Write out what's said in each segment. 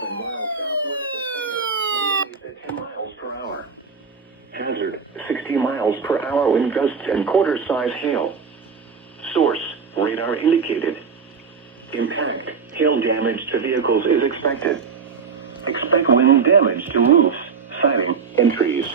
7 miles southwest of Sanger, at 10 miles per hour. Hazard, 60 miles per hour wind gusts and quarter-size hail. Source, radar indicated. Impact, hail damage to vehicles is expected. Expect wind damage to roofs, siding, and trees.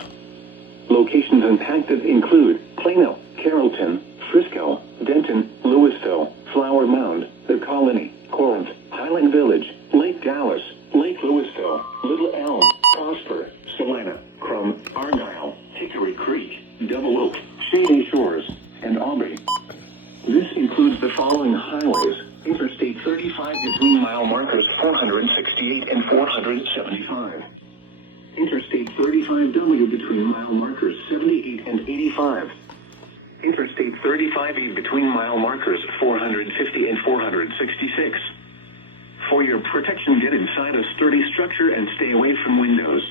Locations impacted include Plano, Carrollton, Frisco, Denton, Louisville, Flower Mound, The Colony, Corinth, Highland Village, Lake Dallas, Lake Louisville, Little Elm, Prosper, Salina, Crum, Argyle, Hickory Creek, Double Oak, Shady Shores, and Aubrey. This includes the following highways: Interstate 35 between mile markers 468 and 475. Interstate 35W between mile markers 78 and 85. Interstate 35E between mile markers 450 and 466. For your protection, get inside a sturdy structure and stay away from windows.